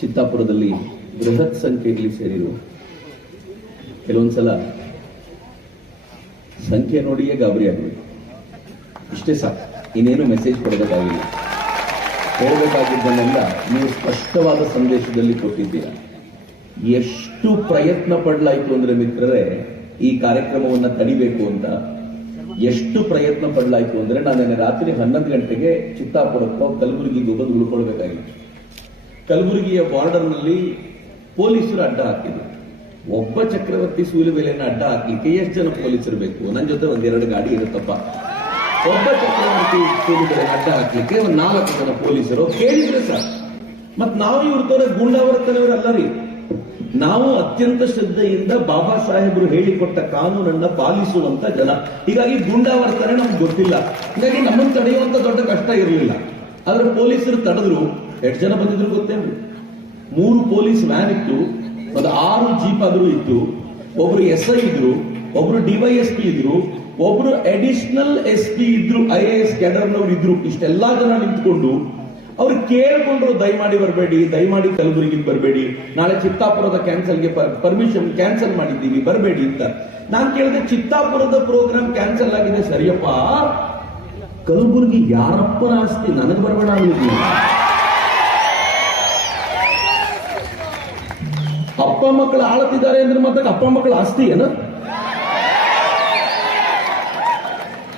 ಚಿತ್ತಾಪುರದಲ್ಲಿ ಬೃಹತ್ ಸಂಖ್ಯೆಯಲ್ಲಿ ಸೇರಿರು ಕೆಲವೊಂದ್ಸಲ ಸಂಖ್ಯೆ ನೋಡಿಯೇ ಗಾಬರಿ ಆಗಬೇಕು ಇಷ್ಟೇ ಸಾಕು. ಇನ್ನೇನು ಮೆಸೇಜ್ ಕೊಡಬೇಕಾಗಿಲ್ಲ. ಹೇಳಬೇಕಾಗಿದ್ದನ್ನೆಲ್ಲ ನೀವು ಸ್ಪಷ್ಟವಾದ ಸಂದೇಶದಲ್ಲಿ ಕೊಟ್ಟಿದ್ದೀರಾ. ಎಷ್ಟು ಪ್ರಯತ್ನ ಪಡಲಾಯಿತು ಅಂದ್ರೆ ಮಿತ್ರರೇ, ಈ ಕಾರ್ಯಕ್ರಮವನ್ನು ತಡಿಬೇಕು ಅಂತ ಎಷ್ಟು ಪ್ರಯತ್ನ ಪಡಲಾಯಿತು ಅಂದ್ರೆ ನಾನು ನಿನ್ನೆ ರಾತ್ರಿ ಹನ್ನೊಂದು ಗಂಟೆಗೆ ಚಿತ್ತಾಪುರಕ್ಕೋ ಕಲಬುರಗಿಗೆ ಬಂದು ಉಳ್ಕೊಳ್ಬೇಕಾಗಿತ್ತು ಕಲಬುರಗಿಯ ಬಾರ್ಡರ್ನಲ್ಲಿ ಪೊಲೀಸರು ಅಡ್ಡ ಹಾಕಿದ್ರು. ಒಬ್ಬ ಚಕ್ರವರ್ತಿ ಸೂಲಿಬೆಲೆಯನ್ನು ಅಡ್ಡ ಹಾಕ್ಲಿಕ್ಕೆ ಎಷ್ಟು ಜನ ಪೊಲೀಸರು ಬೇಕು? ನನ್ನ ಜೊತೆ ಒಂದೆರಡು ಗಾಡಿ ಇರುತ್ತಪ್ಪ. ಒಬ್ಬ ಚಕ್ರವರ್ತಿ ಬೆಲೆ ಅಡ್ಡ ಹಾಕ್ಲಿಕ್ಕೆ ಒಂದು ನಾಲ್ಕು ಜನ ಪೊಲೀಸರು ಕೇಳಿದ್ರೆ ಸರ್. ಮತ್ ನಾವು ಇವ್ರ ತರ ಗೂಂಡಾವರ್ತನವರಲ್ಲ ರೀ. ನಾವು ಅತ್ಯಂತ ಶ್ರದ್ಧೆಯಿಂದ ಬಾಬಾ ಸಾಹೇಬರು ಹೇಳಿಕೊಟ್ಟ ಕಾನೂನನ್ನ ಪಾಲಿಸುವಂತ ಜನ. ಹೀಗಾಗಿ ಗೂಂಡಾವರ್ತನೆ ನಮ್ಗೆ ಗೊತ್ತಿಲ್ಲ. ಹೀಗಾಗಿ ನಮ್ಮನ್ನು ತಡೆಯುವಂತ ದೊಡ್ಡ ಕಷ್ಟ ಇರಲಿಲ್ಲ. ಆದ್ರೆ ಪೊಲೀಸರು ತಡೆದ್ರು. ಎಷ್ಟು ಜನ ಬಂದಿದ್ರು ಗೊತ್ತೇನು ಮೂರು ಪೊಲೀಸ್ ವ್ಯಾನ್ ಇತ್ತು, ಒಂದು ಆರು ಜೀಪ್ ಆದರೂ ಇತ್ತು, ಒಬ್ರು ಎಸ್ ಐ ಇದ್ರು, ಒಬ್ರು ಡಿವೈಎಸ್ಪಿ ಇದ್ರು, ಒಬ್ರು ಅಡಿಷನಲ್ ಎಸ್ ಪಿ ಇದ್ರು, ಐ ಎ ಎಸ್ ಕ್ಯಾಡರ್ನವ್ರು ಇದ್ರು, ಇಷ್ಟೆಲ್ಲಾ ಜನ ನಿಂತ್ಕೊಂಡು ಅವ್ರು ಕೇಳ್ಕೊಂಡ್ರು, ದಯಮಾಡಿ ಬರಬೇಡಿ, ದಯಮಾಡಿ ಕಲಬುರಗಿಗೆ ಬರಬೇಡಿ, ನಾಳೆ ಚಿತ್ತಾಪುರದ ಕ್ಯಾನ್ಸಲ್ಗೆ ಪರ್ಮಿಷನ್ ಕ್ಯಾನ್ಸಲ್ ಮಾಡಿದ್ದೀವಿ, ಬರಬೇಡಿ ಅಂತ. ನಾನು ಕೇಳಿದೆ ಚಿತ್ತಾಪುರದ ಪ್ರೋಗ್ರಾಮ್ ಕ್ಯಾನ್ಸಲ್ ಆಗಿದೆ, ಸರಿಯಪ್ಪ. ಕಲಬುರಗಿ ಯಾರಪ್ಪನ ಆಸ್ತಿ, ನನಗೆ ಬರಬೇಡ ಮಕ್ಕಳು ಆಳತಿದ್ದಾರೆ ಅಂದ್ರೆ ಮತ್ತೆ ಅಪ್ಪ ಮಕ್ಕಳ ಆಸ್ತಿ ಏನು?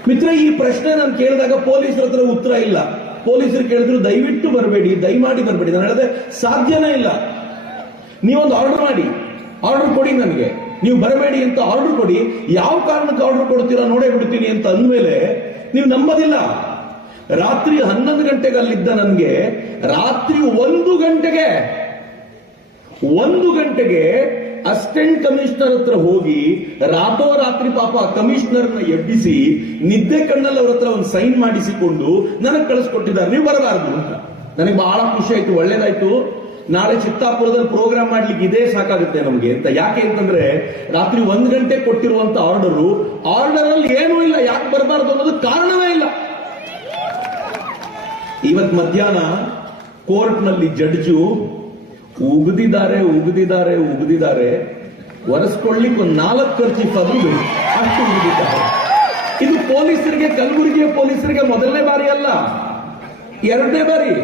ಮಿತ್ರ ಈ ಪ್ರಶ್ನೆ ನಾನು ಕೇಳಿದಾಗ ಪೊಲೀಸರ ಹತ್ರ ಉತ್ತರ ಇಲ್ಲ. ಪೊಲೀಸರು ಕೇಳಿದ್ರು, ದಯವಿಟ್ಟು ಬರಬೇಡಿ, ದಯಮಾಡಿ ಬರಬೇಡಿ. ನಾನು ಹೇಳಿದೆ, ಸಾಧ್ಯನೇ ಇಲ್ಲ. ನೀವೊಂದು ಆರ್ಡರ್ ಮಾಡಿ. ಆರ್ಡರ್ ಕೊಡಿ ನನಗೆ ನೀವು ಬರಬೇಡಿ ಅಂತ ಆರ್ಡರ್ ಕೊಡಿ. ಯಾವ ಕಾರಣಕ್ಕೆ ಆರ್ಡರ್ ಕೊಡ್ತೀರಾ ನೋಡೇ ಬಿಡ್ತೀನಿ ಅಂತ ಅಂದ್ಮೇಲೆ, ನೀವು ನಂಬೋದಿಲ್ಲ. ರಾತ್ರಿ ಹನ್ನೊಂದು ಗಂಟೆಗೆ ಅಲ್ಲಿದ್ದ ನನಗೆ, ರಾತ್ರಿ ಒಂದು ಗಂಟೆಗೆ ಒಂದು ಗಂಟೆಗೆ ಅಸಿಸ್ಟೆಂಟ್ ಕಮಿಷನರ್ ಹತ್ರ ಹೋಗಿ ರಾತ್ರೋರಾತ್ರಿ ಪಾಪ ಕಮಿಷನರ್ನ ಎಬ್ಬಿಸಿ ನಿದ್ದೆ ಕಣ್ಣಲ್ಲಿ ಅವ್ರ ಹತ್ರ ಒಂದು ಸೈನ್ ಮಾಡಿಸಿಕೊಂಡು ನನಗೆ ಕಳಿಸ್ಕೊಟ್ಟಿದ್ದಾರೆ, ನೀವು ಬರಬಾರದು ಅಂತ. ನನಗೆ ಬಹಳ ಖುಷಿ ಆಯ್ತು, ಒಳ್ಳೇದಾಯ್ತು. ನಾಳೆ ಚಿತ್ತಾಪುರದಲ್ಲಿ ಪ್ರೋಗ್ರಾಮ್ ಮಾಡ್ಲಿಕ್ಕೆ ಇದೇ ಸಾಕಾಗುತ್ತೆ ನಮಗೆ ಅಂತ. ಯಾಕೆ ಅಂತಂದ್ರೆ ರಾತ್ರಿ ಒಂದ್ ಗಂಟೆ ಕೊಟ್ಟಿರುವಂತ ಆರ್ಡರು ಆರ್ಡರ್ ಅಲ್ಲಿ ಏನೂ ಇಲ್ಲ, ಯಾಕೆ ಬರಬಾರದು ಅನ್ನೋದು ಕಾರಣವೇ ಇಲ್ಲ. ಇವತ್ ಮಧ್ಯಾಹ್ನ ಕೋರ್ಟ್ನಲ್ಲಿ ಜಡ್ಜು ಉಗಿದಿದ್ದಾರೆ ಉಗಿದಿದ್ದಾರೆ ಉಗಿದಿದ್ದಾರೆ. ಒರೆಸ್ಕೊಳ್ಳಿಕ್ಕೆ ಒಂದು ನಾಲ್ಕು ಖರ್ಚು ಪದ್ರು ಅಷ್ಟು ಉಗಿದಿದ್ದಾರೆ. ಇದು ಪೊಲೀಸರಿಗೆ, ಕಲಬುರಗಿಯ ಪೊಲೀಸರಿಗೆ ಮೊದಲನೇ ಬಾರಿ ಅಲ್ಲ. ಎರಡನೇ ಬಾರಿ.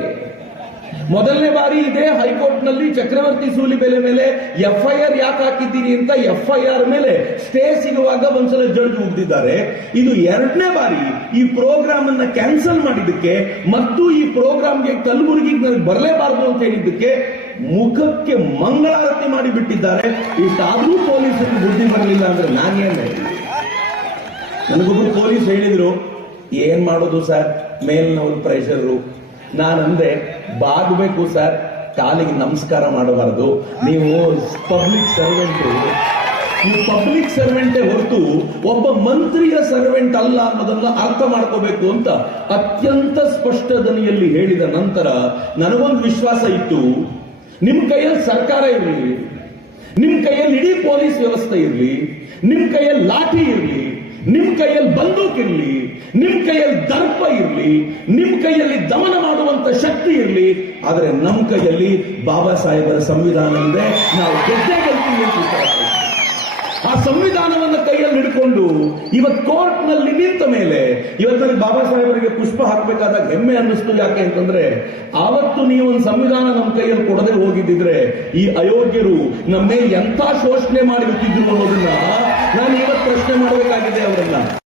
ಮೊದಲನೇ ಬಾರಿ ಇದೇ ಹೈಕೋರ್ಟ್ನಲ್ಲಿ ಚಕ್ರವರ್ತಿ ಸೂಲಿಬೆಲೆ ಮೇಲೆ ಎಫ್ಐಆರ್ ಯಾಕೆ ಹಾಕಿದ್ದೀರಿ ಅಂತ ಎಫ್ಐಆರ್ ಮೇಲೆ ಸ್ಟೇ ಸಿಗುವಾಗ ಒಂದ್ಸಲ ಜಡ್ಜ್ ಉಗ್ದಿದ್ದಾರೆ. ಇದು ಎರಡನೇ ಬಾರಿ ಈ ಪ್ರೋಗ್ರಾಮ್ ಅನ್ನ ಕ್ಯಾನ್ಸಲ್ ಮಾಡಿದ್ದಕ್ಕೆ ಮತ್ತು ಈ ಪ್ರೋಗ್ರಾಮ್ಗೆ ಕಲಬುರಗಿಗೆ ನನಗೆ ಬರಲೇಬಾರದು ಅಂತ ಹೇಳಿದ್ದಕ್ಕೆ ಮುಖಕ್ಕೆ ಮಂಗಳಾರತಿ ಮಾಡಿ ಬಿಟ್ಟಿದ್ದಾರೆ ಇಷ್ಟಾದ್ರೂ ಪೊಲೀಸರಿಗೆ ಬುದ್ಧಿ ಬರಲಿಲ್ಲ ಅಂದ್ರೆ ನಾನೇನು ಹೇಳಿ ನನಗೊಬ್ರು ಪೊಲೀಸ್ ಹೇಳಿದ್ರು, ಏನ್ ಮಾಡೋದು ಸರ್? ಮೇಲ್ನವ್ರ ಪ್ರೆಷರು ನಾನಂದೆ, ಬಾಗಬೇಕು ಸರ್ ಕಾಲಿಗೆ ನಮಸ್ಕಾರ ಮಾಡಬಾರದು. ನೀವು ಪಬ್ಲಿಕ್ ಸರ್ವೆಂಟು ನೀವು ಪಬ್ಲಿಕ್ ಸರ್ವೆಂಟೇ ಹೊರತು ಒಬ್ಬ ಮಂತ್ರಿಯ ಸರ್ವೆಂಟ್ ಅಲ್ಲ ಅನ್ನೋದನ್ನ ಅರ್ಥ ಮಾಡ್ಕೋಬೇಕು ಅಂತ ಅತ್ಯಂತ ಸ್ಪಷ್ಟ ದನಿಯಲ್ಲಿ ಹೇಳಿದ ನಂತರ ನನಗೊಂದು ವಿಶ್ವಾಸ ಇತ್ತು. ನಿಮ್ ಕೈಯಲ್ಲಿ ಸರ್ಕಾರ ಇರಲಿ, ನಿಮ್ ಕೈಯಲ್ಲಿ ಇಡೀ ಪೊಲೀಸ್ ವ್ಯವಸ್ಥೆ ಇರಲಿ, ನಿಮ್ ಕೈಯಲ್ಲಿ ಲಾಠಿ ಇರಲಿ ನಿಮ್ ಕೈಯಲ್ಲಿ ಬಂದೂಕ್ ಇರಲಿ, ನಿಮ್ ಕೈಯಲ್ಲಿ ದರ್ಪ ಇರಲಿ, ನಿಮ್ ಕೈಯಲ್ಲಿ ದಮನ ಮಾಡುವಂತ ಶಕ್ತಿ ಇರಲಿ, ಆದರೆ ನಮ್ ಕೈಯಲ್ಲಿ ಬಾಬಾ ಸಾಹೇಬರ ಸಂವಿಧಾನ ಇದೆ ನಾವು ಗೆದ್ದೇ ಗೆಲ್ತೀವಿ ಆ ಸಂವಿಧಾನವನ್ನ ಕೈಯಲ್ಲಿ ಹಿಡ್ಕೊಂಡು ಇವತ್ ಕೋರ್ಟ್ನಲ್ಲಿ ನಿಂತ ಮೇಲೆ ಇವತ್ತು ನನಗೆ ಬಾಬಾ ಸಾಹೇಬರಿಗೆ ಪುಷ್ಪ ಹಾಕಬೇಕಾದಾಗ ಹೆಮ್ಮೆ ಅನ್ನಿಸ್ತು ಯಾಕೆ ಅಂತಂದ್ರೆ ಆವತ್ತು ನೀವು ಒಂದು ಸಂವಿಧಾನ ನಮ್ಮ ಕೈಯಲ್ಲಿ ಕೊಡದೆ ಹೋಗಿದ್ದಿದ್ರೆ ಈ ಅಯೋಗ್ಯರು ನಮ್ಮ ಎಂತ ಶೋಷಣೆ ಮಾಡಿಬಿಟ್ಟಿದ್ರು ಅನ್ನೋದನ್ನ ನಾನು ಇವತ್ತು ಪ್ರಶ್ನೆ ಮಾಡಬೇಕಾಗಿದೆ ಅವರನ್ನ.